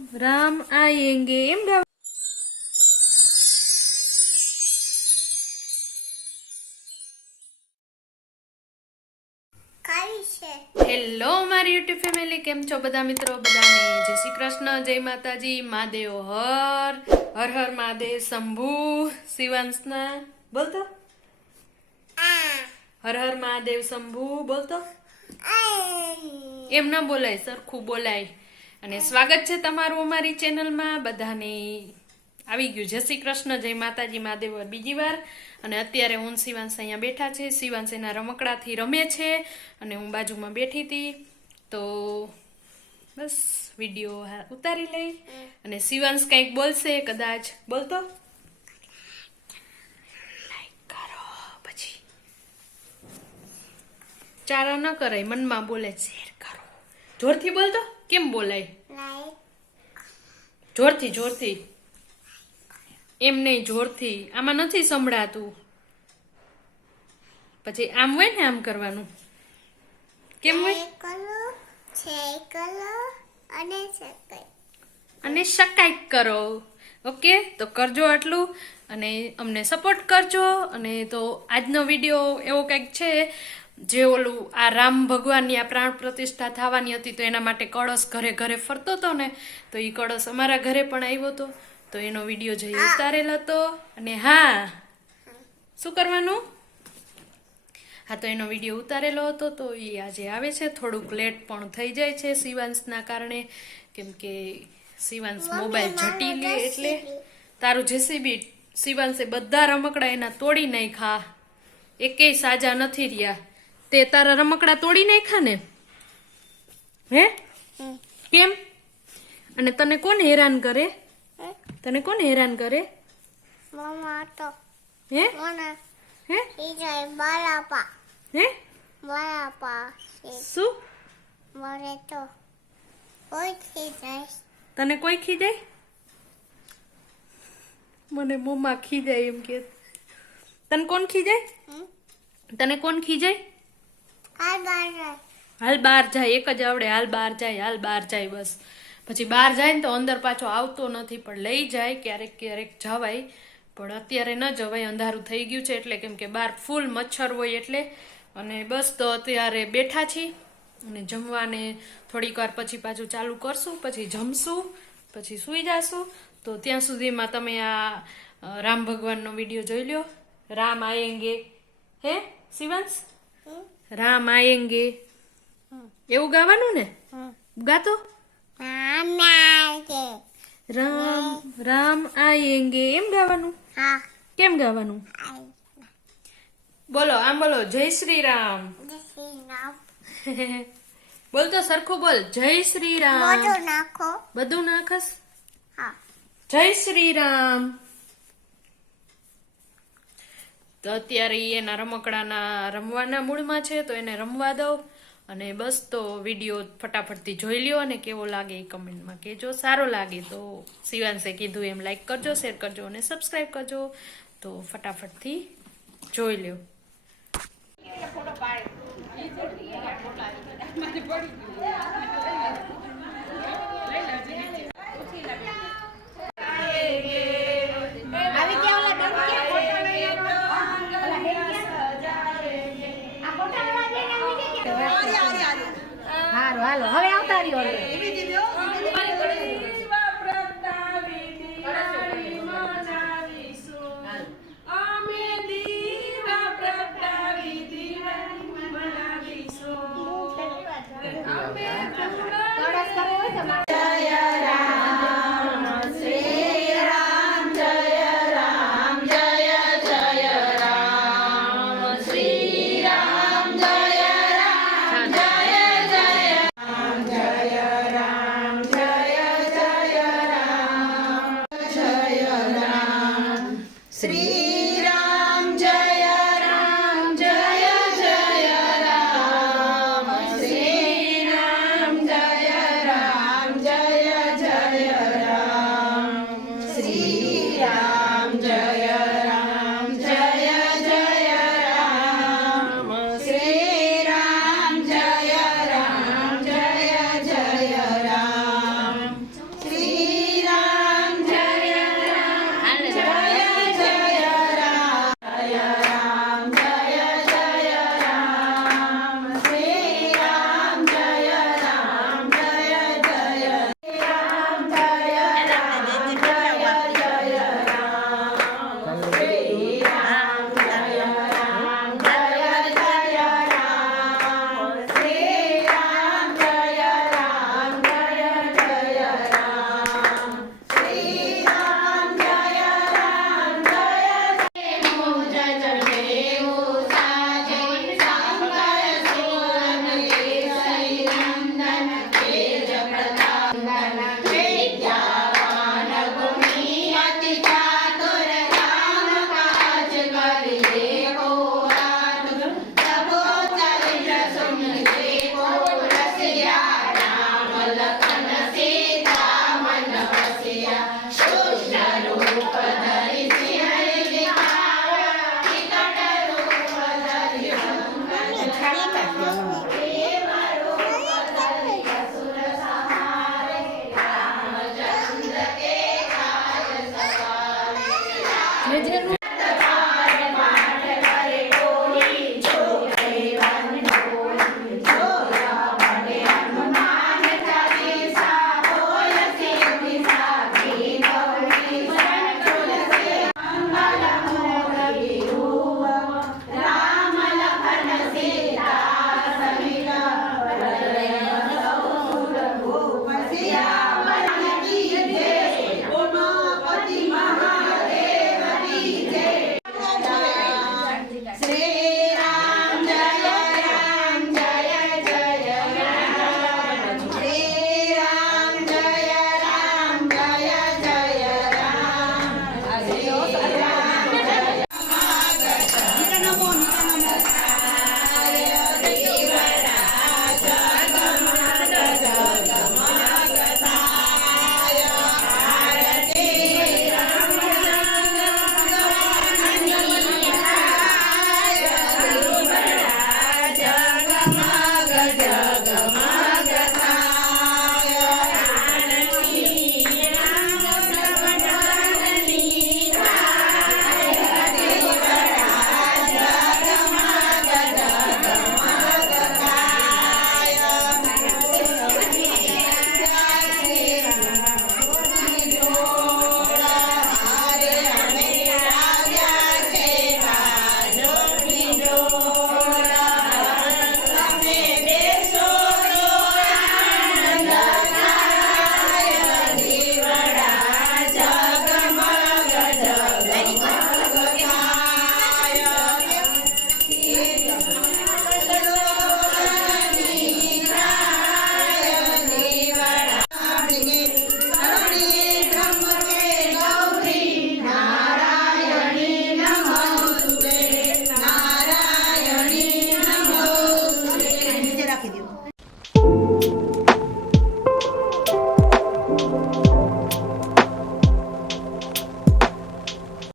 રામ આયેંગે એમ ગાવ હેલો મારી YouTube family કેમ છો બધા મિત્રો? બધાને જય શ્રી કૃષ્ણ જય માતાજી મહાદેવ હર હર હર મહાદેવ શંભુ શિવાંશના બોલતો હર હર મહાદેવ શંભુ બોલતો એમ ના બોલાય સરખું બોલાય. અને સ્વાગત છે તમારું અમારી ચેનલમાં. બધાને આવી ગયું. જય શ્રી કૃષ્ણ, જય માતાજી, મહાદેવ. બીજી વાર. અને અત્યારે હું શિવાંશ અહીંયા બેઠા છે. શિવાંશ એના રમકડાથી રમે છે અને હું બાજુમાં બેઠી હતી. તો બસ, વીડિયો ઉતારી લઈ. અને શિવાંશ કંઈક બોલશે, કદાચ. બોલતો? ચારા ન કરાય, મનમાં બોલે, શેર કરો. જોરથી બોલતો? કેમ બોલાય? જોરથી જોરથી. એમ નહીં જોરથી. આમાં નથી સંભળાતું. પછી આમ હોય ને આમ કરવાનું. કેમ હોય? અને શકાય કરો. ઓકે તો કરજો આટલું. અને અમને સપોર્ટ કરજો. અને તો આજનો વીડિયો એવો કંઈક છે. જે ઓલું આ રામ ભગવાનની આ પ્રાણ પ્રતિષ્ઠા થવાની હતી તો એના માટે કળશ ઘરે ઘરે ફરતો હતો ને તો એ કળશ અમારા ઘરે પણ આવ્યો હતો તો એનો વીડિયો જઈ ઉતારેલ હતો અને હા શું કરવાનું? હા તો એનો વીડિયો ઉતારેલો હતો તો એ આજે આવે છે થોડુંક લેટ પણ થઈ જાય છે શિવાંશના કારણે કેમ કે શિવાંશ મોબાઈલ જટી લે એટલે તારું જેસીબી શિવાંશે બધા રમકડા એના તોડી નાખ્યા. એકેય સાજા નથી રહ્યા. તે તારા રમકડા તોડી નાખ્યા ને? હે? કેમ? અને તને કોણ હેરાન કરે? તને કોણ હેરાન કરે? મમ્મા તો હે? મને. હે? ઈજય બાલાપા. હે? બાલાપા શું? મને તો કોઈ ખીજાય તને કોઈ ખીજાય? મને મમ્મા ખીજાય એમ કે. તને કોણ ખીજાય? તને કોણ ખીજાય? હાલ બહાર જાય. એક જ આવડે હાલ બહાર જાય હાલ બહાર જાય બસ. પછી બહાર જાય ને તો અંદર પાછો આવતો નથી પણ લઈ જાય ક્યારેક ક્યારેક જવાય. પણ અત્યારે ન જવાય અંધારું થઈ ગયું છે એટલે કેમ કે બહાર ફૂલ મચ્છર હોય એટલે. અને બસ તો અત્યારે બેઠા છીએ અને જમવાને થોડીક વાર પછી પાછું ચાલુ કરશું પછી જમશું પછી સૂઈ જાશું. તો ત્યાં સુધીમાં તમે આ રામ ભગવાનનો વીડિયો જોઈ લો રામ આયેંગે. હે શિવાંશ? રામ આયેંગે એવું ગાવાનું ને? ગાતો? રામ રામ આયેંગે. એમ ગાવાનું? કેમ ગાવાનું? બોલો આમ બોલો જય શ્રી રામ બોલ તો સરખું બોલ જય શ્રી રામ બધું નાખો. બધું નાખસ? જય શ્રી રામ તો અત્યારે એ એના રમકડાના રમવાના મૂડમાં છે, તો એને રમવા દઉં. અને બસ તો વીડિયો ફટાફટથી જોઈ લ્યો અને કેવો લાગે એ કમેન્ટમાં કહેજો. સારો લાગે તો શિવાંશે કીધું એમ લાઈક કરજો શેર કરજો અને સબસ્ક્રાઈબ કરજો. તો ફટાફટથી જોઈ લ્યો. હારું હાલો હવે આવતા રહ્યો